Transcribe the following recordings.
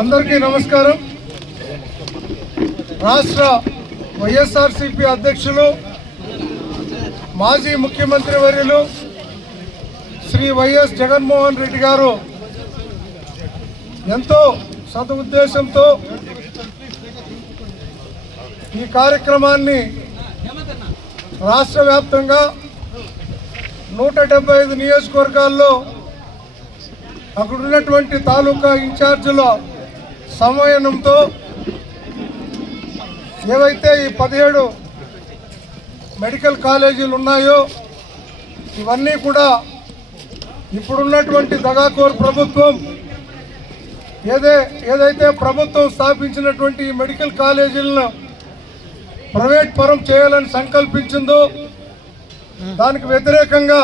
అందరికీ నమస్కారం. రాష్ట్ర వైఎస్ఆర్సిపి అధ్యక్షులు మాజీ ముఖ్యమంత్రి వర్యులు శ్రీ వైఎస్ జగన్మోహన్ రెడ్డి గారు ఎంతో సదుద్దేశంతో ఈ కార్యక్రమాన్ని రాష్ట్ర వ్యాప్తంగా నూట డెబ్బై ఐదు నియోజకవర్గాల్లో అక్కడున్నటువంటి తాలూకా ఇన్ఛార్జీల సమన్వయంతో ఏవైతే ఈ పదిహేడు మెడికల్ కాలేజీలు ఉన్నాయో ఇవన్నీ కూడా ఇప్పుడున్నటువంటి దగాకోర్ ప్రభుత్వం ఏదే ఏదైతే ప్రభుత్వం స్థాపించినటువంటి ఈ మెడికల్ కాలేజీలను ప్రైవేట్ పరం చేయాలని సంకల్పించిందో దానికి వ్యతిరేకంగా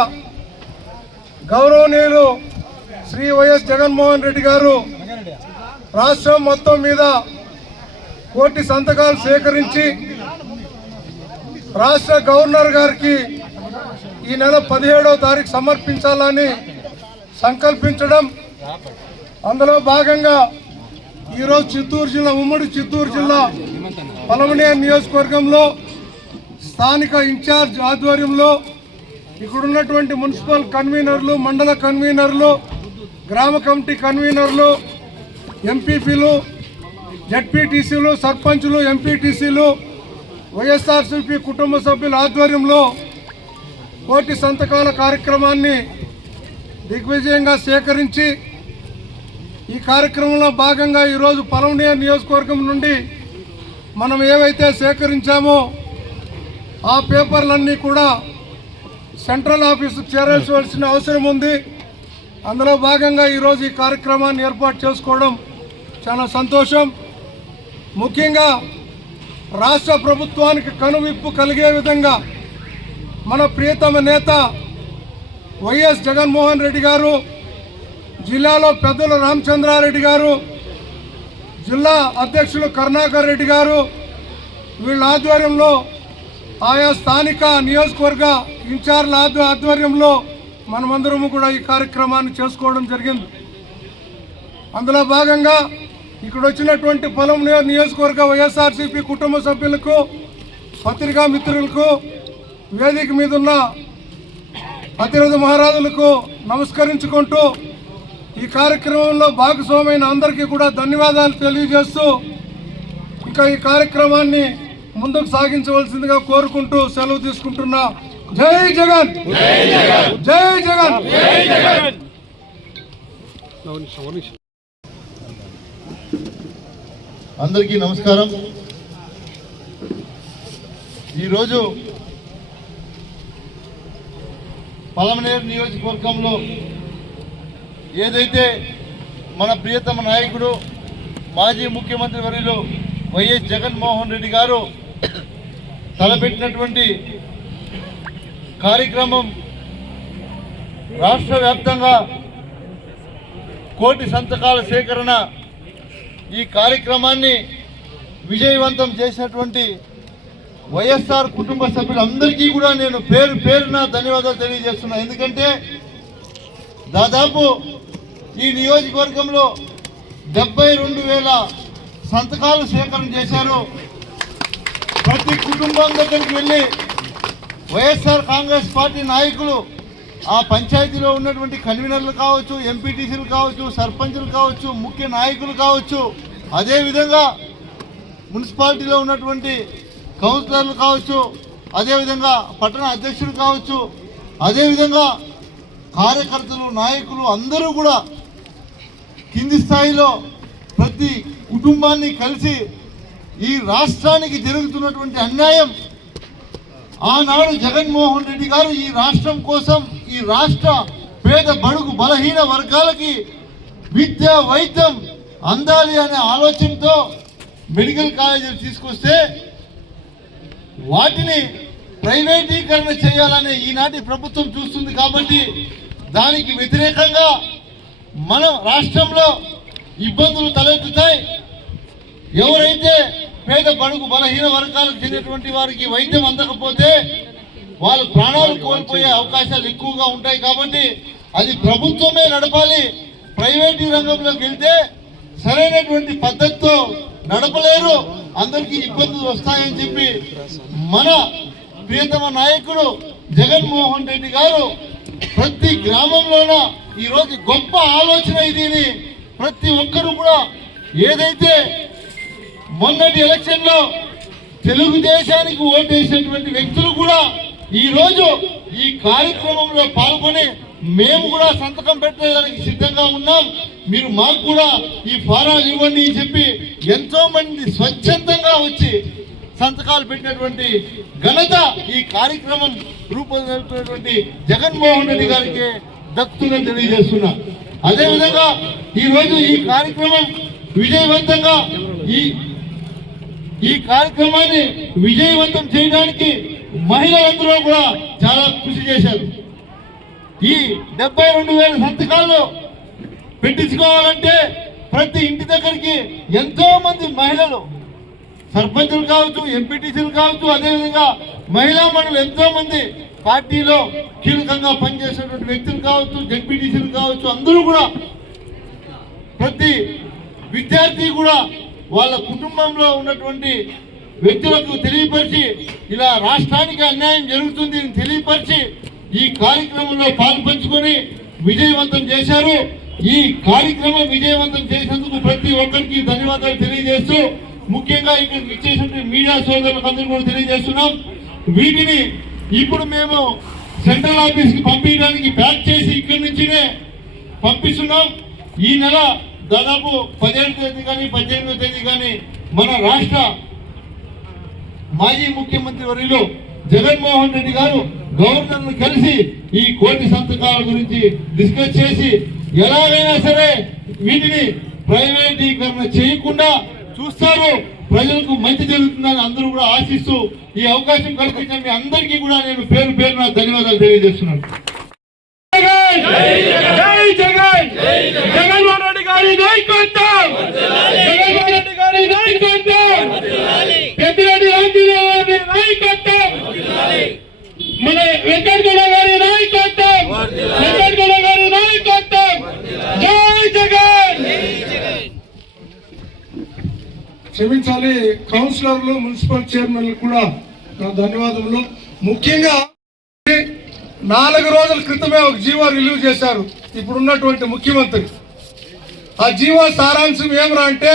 గౌరవనీయులు శ్రీ వైఎస్ జగన్మోహన్ రెడ్డి గారు రాష్ట్రం మొత్తం మీద కోటి సంతకాలు సేకరించి రాష్ట్ర గవర్నర్ గారికి ఈ నెల పదిహేడవ తారీఖు సమర్పించాలని సంకల్పించడం. అందులో భాగంగా ఈరోజు చిత్తూరు జిల్లా ఉమ్మడి చిత్తూరు జిల్లా పలమనే నియోజకవర్గంలో స్థానిక ఇన్ఛార్జ్ ఆధ్వర్యంలో ఇక్కడున్నటువంటి మున్సిపల్ కన్వీనర్లు మండల కన్వీనర్లు గ్రామ కమిటీ కన్వీనర్లు ఎంపీపీలు జడ్పీటీసీలు సర్పంచ్లు ఎంపీటీసీలు వైఎస్ఆర్సీపీ కుటుంబ సభ్యుల ఆధ్వర్యంలో కోటి సంతకాల కార్యక్రమాన్ని దిగ్విజయంగా సేకరించి ఈ కార్యక్రమంలో భాగంగా ఈరోజు పలమనేయ నియోజకవర్గం నుండి మనం ఏవైతే సేకరించామో ఆ పేపర్లన్నీ కూడా సెంట్రల్ ఆఫీసుకు చేరాల్సిన అవసరం ఉంది. అందులో భాగంగా ఈరోజు ఈ కార్యక్రమాన్ని ఏర్పాటు చేసుకోవడం చాలా సంతోషం. ముఖ్యంగా రాష్ట్ర ప్రభుత్వానికి కనువిప్పు కలిగే విధంగా మన ప్రియతమ నేత వైఎస్ జగన్మోహన్ రెడ్డి గారు జిల్లాలో పెద్దల రామచంద్రారెడ్డి గారు జిల్లా అధ్యక్షులు కరుణాకర్ రెడ్డి గారు వీళ్ళ ఆధ్వర్యంలో ఆయా స్థానిక నియోజకవర్గ ఇన్ఛార్జ్ల ఆధ్వర్యంలో మనమందరము కూడా ఈ కార్యక్రమాన్ని చేసుకోవడం జరిగింది. అందులో భాగంగా ఇక్కడ వచ్చినటువంటి పొలం నియో- నియోజకవర్గ వైఎస్ఆర్సీపీ కుటుంబ సభ్యులకు పత్రికా మిత్రులకు వేదిక మీద ఉన్న అతిరథ మహారాజులకు నమస్కరించుకుంటూ ఈ కార్యక్రమంలో భాగస్వామైన అందరికీ కూడా ధన్యవాదాలు తెలియజేస్తూ ఇంకా ఈ కార్యక్రమాన్ని ముందుకు సాగించవలసిందిగా కోరుకుంటూ సెలవు తీసుకుంటున్నా జై జగన్! జై జగన్! అందరికీ నమస్కారం. ఈరోజు పలమనేరు నియోజకవర్గంలో ఏదైతే మన ప్రియతమ నాయకుడు మాజీ ముఖ్యమంత్రి వర్యులు వైఎస్ జగన్మోహన్ రెడ్డి గారు తలపెట్టినటువంటి కార్యక్రమం రాష్ట్ర వ్యాప్తంగా కోటి సంతకాల సేకరణ ఈ కార్యక్రమాన్ని విజయవంతం చేసినటువంటి వైఎస్ఆర్ కుటుంబ సభ్యులందరికీ కూడా నేను పేరు పేరున ధన్యవాదాలు తెలియజేస్తున్నా. ఎందుకంటే దాదాపు ఈ నియోజకవర్గంలో డెబ్బై రెండు వేల సంతకాలు సేకరణ చేశారు. ప్రతి కుటుంబం దగ్గరికి వెళ్ళి వైఎస్ఆర్ కాంగ్రెస్ పార్టీ నాయకులు ఆ పంచాయతీలో ఉన్నటువంటి కన్వీనర్లు కావచ్చు ఎంపీటీసీలు కావచ్చు సర్పంచులు కావచ్చు ముఖ్య నాయకులు కావచ్చు అదేవిధంగా మున్సిపాలిటీలో ఉన్నటువంటి కౌన్సిలర్లు కావచ్చు అదేవిధంగా పట్టణ అధ్యక్షులు కావచ్చు అదేవిధంగా కార్యకర్తలు నాయకులు అందరూ కూడా కింది స్థాయిలో ప్రతి కుటుంబాన్ని కలిసి ఈ రాష్ట్రానికి జరుగుతున్నటువంటి అన్యాయం ఆనాడు జగన్మోహన్ రెడ్డి గారు ఈ రాష్ట్రం కోసం ఈ రాష్ట్ర పేద బడుగు బలహీన వర్గాలకి విద్య వైద్యం అందాలి అనే ఆలోచనతో మెడికల్ కాలేజీలు తీసుకొస్తే వాటిని ప్రైవేటీకరణ చేయాలనే ఈనాటి ప్రభుత్వం చూస్తుంది కాబట్టి దానికి వ్యతిరేకంగా మనం రాష్ట్రంలో ఇబ్బందులు తలెత్తుతాయి. ఎవరైతే పేద బడుగు బలహీన వర్గాలకు చెందినటువంటి వారికి వైద్యం అందకపోతే వాళ్ళు ప్రాణాలు కోల్పోయే అవకాశాలు ఎక్కువగా ఉంటాయి కాబట్టి అది ప్రభుత్వమే నడపాలి. ప్రైవేట్ రంగంలోకి వెళ్తే సరైనటువంటి పద్ధతితో నడపలేరు. అందరికీ ఇబ్బందులు వస్తాయని చెప్పి మన ప్రియతమ నాయకుడు జగన్మోహన్ రెడ్డి గారు ప్రతి గ్రామంలోన ఈరోజు గొప్ప ఆలోచన ఇది ప్రతి ఒక్కరు కూడా ఏదైతే మొన్నటి ఎలక్షన్లో తెలుగుదేశానికి ఓటేసినటువంటి వ్యక్తులు కూడా ఈ రోజు ఈ కార్యక్రమంలో పాల్గొని మేము కూడా సంతకం పెట్టడానికి సిద్ధంగా ఉన్నాం. మీరు మాకు కూడా ఈ ఫారాలు ఇవ్వండి అని చెప్పి ఎంతో మంది స్వచ్ఛందంగా వచ్చి సంతకాలు పెట్టినటువంటి ఘనత ఈ కార్యక్రమం రూపొందినటువంటి జగన్మోహన్ రెడ్డి గారికి దక్కుతుందని తెలియజేస్తున్నా. అదేవిధంగా ఈరోజు ఈ కార్యక్రమం విజయవంతంగా ఈ ఈ కార్యక్రమాన్ని విజయవంతం చేయడానికి మహిళలందరూ కూడా చాలా కృషి చేశారు. ఈ డెబ్బై రెండు వేల సంతకాలు పెట్టించుకోవాలంటే ప్రతి ఇంటి దగ్గరికి ఎంతో మంది మహిళలు సర్పంచులు కావచ్చు ఎంపీటీసీలు కావచ్చు అదేవిధంగా మహిళా మండలి ఎంతో మంది పార్టీలో కీలకంగా పనిచేసినటువంటి వ్యక్తులు కావచ్చు జడ్పీటీసీలు కావచ్చు అందరూ కూడా ప్రతి విద్యార్థి కూడా వాళ్ళ కుటుంబంలో ఉన్నటువంటి వ్యక్తులకు తెలియపరిచి ఇలా రాష్ట్రానికి అన్యాయం జరుగుతుంది అని తెలియపరిచి ఈ కార్యక్రమంలో పాల్పంచుకొని విజయవంతం చేశారు. ఈ కార్యక్రమం విజయవంతం చేసినందుకు ప్రతి ఒక్కరికి ధన్యవాదాలు తెలియజేస్తూ ముఖ్యంగా ఇక్కడ ఇచ్చేసిన మీడియా సోదరులకు అందరూ కూడా తెలియజేస్తున్నాం. వీటిని ఇప్పుడు మేము సెంట్రల్ ఆఫీస్కి పంపించడానికి ప్యాక్ చేసి ఇక్కడి నుంచినే పంపిస్తున్నాం. ఈ నెల దాదాపు పదిహేడు తేదీ కానీ పద్దెనిమిదో తేదీ కానీ మన రాష్ట్ర మాజీ ముఖ్యమంత్రి వర్యులు జగన్మోహన్ రెడ్డి గారు గవర్నర్ను కలిసి ఈ కోటి సంతకాల గురించి డిస్కస్ చేసి ఎలాగైనా సరే వీటిని ప్రైవేటీకరణ చేయకుండా చూస్తారు. ప్రజలకు మంచి జరుగుతుందని అందరూ కూడా ఆశిస్తూ ఈ అవకాశం కల్పించిన మీ అందరికీ కూడా నేను పేరు పేరున ధన్యవాదాలు తెలియజేస్తున్నాను జగన్ జై జగన్ జగన్మోహన్ రెడ్డి గారి నాయకత్వం జగన్మోహన్ గారి నాయకత్వం పెద్దిరెడ్డి రామచంద్రరావు గారి నాయకత్వం మన వెంకటగౌడ గారి నాయకత్వం! వెంకటగౌడ గారి నాయకత్వం! జై జగన్! క్షమించాలి కౌన్సిలర్లు మున్సిపల్ చైర్మన్లు కూడా నా ధన్యవాదములు. ముఖ్యంగా నాలుగు రోజుల క్రితమే ఒక జీవో రిలీవ్ చేశారు. ఇప్పుడున్నటువంటి ముఖ్యమంత్రి. ఆ జీవో సారాంశం ఏమరా అంటే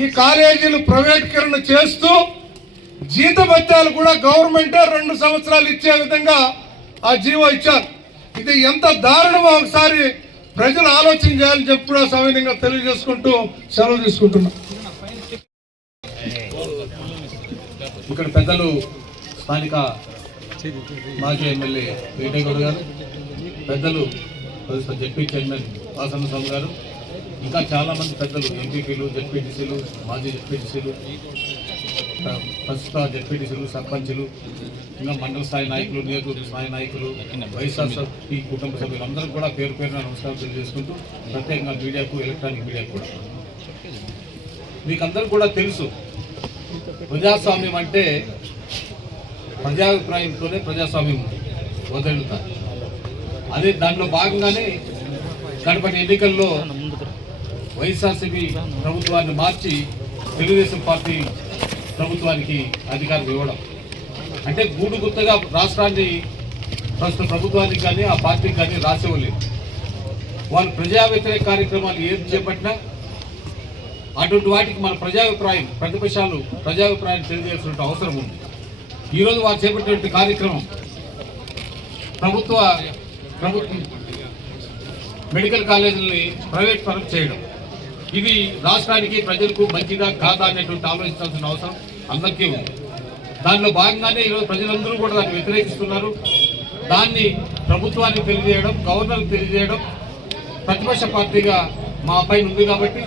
ఈ కాలేజీలు ప్రైవేటీకరణ చేస్తూ జీతభత్యాలు కూడా గవర్నమెంటే రెండు సంవత్సరాలు ఇచ్చే విధంగా ఆ జీవో ఇచ్చారు. ఇది ఎంత దారుణమో ఒకసారి ప్రజలు ఆలోచన చేయాలని చెప్పి కూడా సవినీయంగా తెలియజేసుకుంటూ సెలవు తీసుకుంటున్నా. ఇక్కడ పెద్దలు స్థానిక మాజీ ఎమ్మెల్యే వేటేగౌడ్ గారు పెద్దలు ప్రస్తుత చైర్మన్ వాసన్న స్వామి గారు ఇంకా చాలా మంది పెద్దలు ఎంపీపీలు జడ్పీటీసీలు మాజీ జడ్పీటీసీలు ప్రస్తుత జడ్పీటీసీలు సర్పంచులు ఇంకా మండల స్థాయి నాయకులు నియోజకవర్గ స్థాయి నాయకులు వైఎస్ఆర్సీ కుటుంబ సభ్యులు అందరూ కూడా పేరు పేరున నమస్కారం తెలియజేసుకుంటూ ప్రత్యేకంగా మీడియాకు ఎలక్ట్రానిక్ మీడియాకు కూడా. మీకు అందరూ కూడా తెలుసు ప్రజాస్వామ్యం అంటే ప్రజాభిప్రాయంతోనే ప్రజాస్వామ్యం వదులుతారు అదే దాంట్లో భాగంగానే గడపటి ఎన్నికల్లో వైఎస్ఆర్సీపీ ప్రభుత్వాన్ని మార్చి తెలుగుదేశం పార్టీ ప్రభుత్వానికి అధికారం ఇవ్వడం. అంటే గూడు గుత్తగా రాష్ట్రాన్ని ప్రస్తుత ప్రభుత్వానికి కానీ ఆ పార్టీకి కానీ రాసివ్వలేదు. వాళ్ళు ప్రజా వ్యతిరేక కార్యక్రమాలు ఏం చేపట్టినా అటువంటి వాటికి మన ప్రజాభిప్రాయం ప్రతిపక్షాలు ప్రజాభిప్రాయం తెలియజేయాల్సిన అవసరం ఉంది. ఈరోజు వారు చేపట్టినటువంటి కార్యక్రమం ప్రభుత్వ ప్రభుత్వం మెడికల్ కాలేజీలని ప్రైవేట్ పరం చేయడం. ఇవి రాష్ట్రానికి ప్రజలకు మంచిదా కాదా అనేటువంటి ఆలోచించాల్సిన అవసరం అందరికీ ఉంది. దానిలో భాగంగానే ఈరోజు ప్రజలందరూ కూడా దాన్ని వ్యతిరేకిస్తున్నారు. దాన్ని ప్రభుత్వానికి తెలియజేయడం గవర్నర్కి తెలియజేయడం ప్రతిపక్ష పార్టీగా మా పైన ఉంది కాబట్టి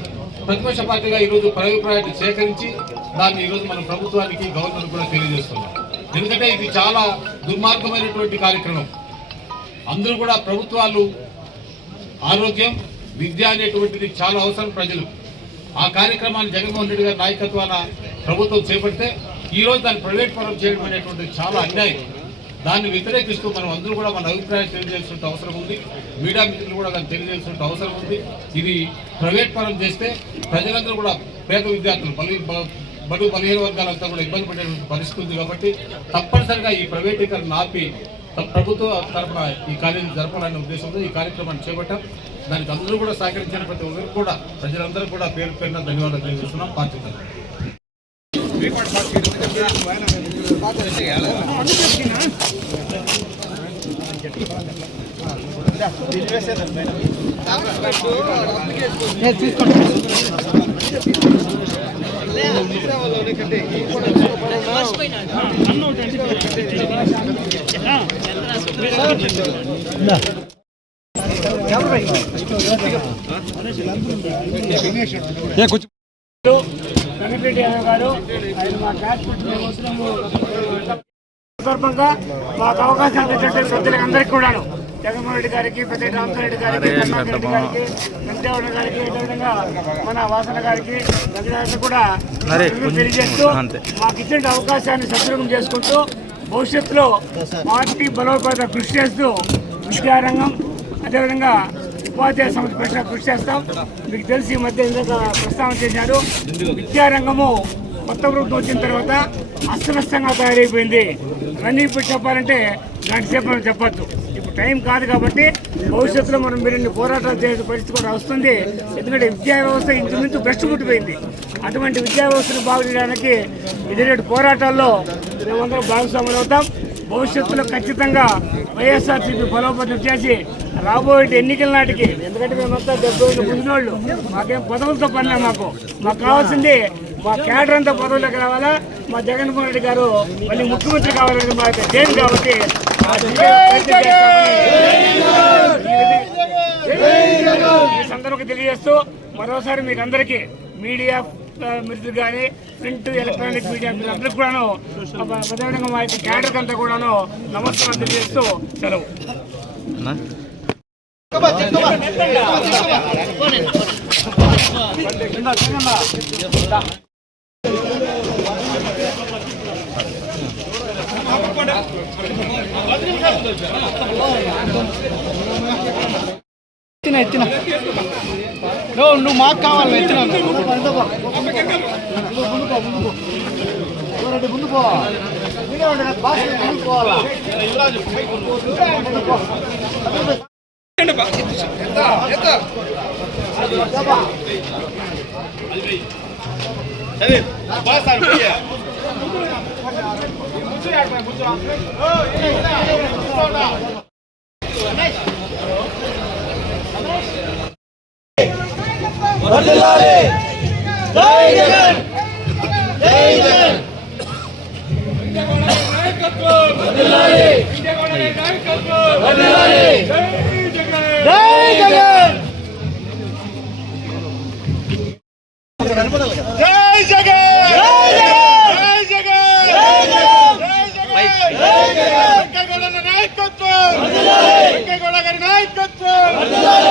ప్రతిపక్ష పార్టీగా ఈరోజు అభిప్రాయాన్ని సేకరించి దాన్ని ఈరోజు మనం ప్రభుత్వానికి గవర్నర్ కూడా తెలియజేస్తున్నాం ఎందుకంటే ఇది చాలా దుర్మార్గమైనటువంటి కార్యక్రమం. అందరూ కూడా ప్రభుత్వాలు ఆరోగ్యం విద్య అనేటువంటిది చాలా అవసరం ప్రజలు. ఆ కార్యక్రమాన్ని జగన్మోహన్ రెడ్డి గారి నాయకత్వాన ప్రభుత్వం చేపడితే ఈ రోజు దాన్ని ప్రైవేట్ పరం చేయడం అనేటువంటిది చాలా అన్యాయం. దాన్ని వ్యతిరేకిస్తూ మనం అందరూ కూడా మన అభిప్రాయం తెలియజేసిన అవసరం ఉంది. మీడియా మిత్రులు కూడా దాన్ని తెలియజేసిన అవసరం ఉంది. ఇది ప్రైవేట్ పరం చేస్తే ప్రజలందరూ కూడా పేద విద్యార్థులు బలి బ- బలహీన వర్గాలంతా కూడా ఇబ్బంది పడేటువంటి పరిస్థితి ఉంది కాబట్టి తప్పనిసరిగా ఈ ప్రైవేటీకరణ ఆపి ప్రభుత్వ తరఫున ఈ కాలేజీ జరపాలనే ఉద్దేశంతో ఈ కార్యక్రమాన్ని చేపట్టాం. దానికి అందరూ కూడా సహకరించిన ప్రతి ఒక్కరికి కూడా ప్రజలందరూ కూడా పేరు పేరున ధన్యవాదాలు తెలియజేస్తున్నాం. పార్టీ తరఫున. గారు ఆయన మా క్లాస్ సందర్భంగా మాకు అవకాశం ఇచ్చినటువంటి ప్రజలకు అందరికీ కూడాను జగన్మోహన్ రెడ్డి గారికి పెద్ద రామచంద్ర రెడ్డి గారికి రెడ్డి గారికి వెంకటేశ్వర గారికి అదేవిధంగా మన వాసన గారికి వెంకటేశ్వర కూడా తెలియజేస్తూ మాకు ఇచ్చిన అవకాశాన్ని సద్వినియోగం చేసుకుంటూ భవిష్యత్తులో పార్టీ బలోపేత కృషి చేస్తూ విద్యారంగం అదేవిధంగా ఉపాధ్యాయ సంస్థ పెట్టిన కృషి చేస్తాం. మీకు తెలిసి ఈ మధ్య ఇందాక ప్రస్తావన చేశారు విద్యారంగము కొత్త ప్రభుత్వం వచ్చిన తర్వాత అస్తవ్యస్తంగా తయారైపోయింది. ఇవన్నీ ఇప్పుడు చెప్పాలంటే గంట సేపు చెప్పొద్దు. టైం కాదు కాబట్టి భవిష్యత్తులో మనం మీరు పోరాటాలు చేసే పరిస్థితి కూడా వస్తుంది. ఎందుకంటే విద్యా వ్యవస్థ ఇంచుమించు బెస్ట్ పుట్టిపోయింది. అటువంటి విద్యా వ్యవస్థను బాగు చేయడానికి ఇటువంటి పోరాటాల్లో మేమందరం భాగస్వాములు అవుతాం. భవిష్యత్తులో ఖచ్చితంగా వైఎస్ఆర్సీపీ బలోపేతం చేసి రాబోయే ఎన్నికల నాటికి ఎందుకంటే మేమంతా డెబ్బై ఏళ్ళు ముందు మాకేం పదవులతో పనిలే మాకు. మాకు కావాల్సింది మా కేడర్ అంతా పదవులకు రావాలా? మా జగన్మోహన్ రెడ్డి గారు మళ్ళీ ముఖ్యమంత్రి కావాలని మా యొక్క జైలు కాబట్టి? ఈ సందర్భంగా తెలియజేస్తూ మరోసారి మీకు అందరికీ మీడియా మిత్రులు కానీ ప్రింట్ ఎలక్ట్రానిక్ మీడియా అందరికి కూడాను అదేవిధంగా మా యొక్క క్యాడర్ అంతా కూడాను నమస్కారం తెలియజేస్తూ సెలవు. ఎత్తిన ఎత్తిన నువ్వు నువ్వు మాకు కావాలి ఎత్తిన జై జగన్ జై జగన్ జై జగన్ వెంకగౌడ నాయకత్వం వెంకగౌడ గారి నాయకత్వం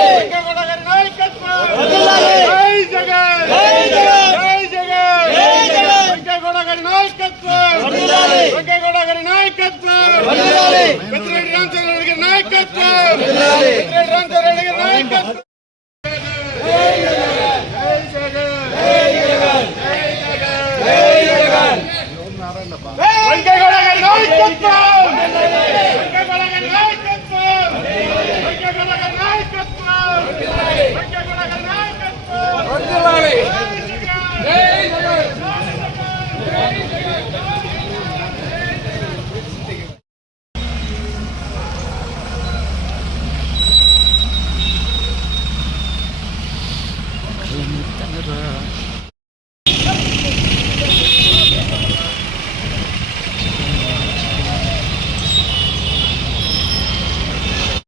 వెంకగౌడ గారి నాయకత్వం జై జగన్. జై జగన్ వెంకగౌడ గారి నాయకత్వం వెంకగౌడ గారి నాయకత్వం పెద్దిరెడ్డి రామచంద్ర రెడ్డి గారి నాయకత్వం పెద్దిరెడ్డి రామచంద్ర రెడ్డి గారి నాయకత్వం వెంకయ్య గారి నాయకత్వం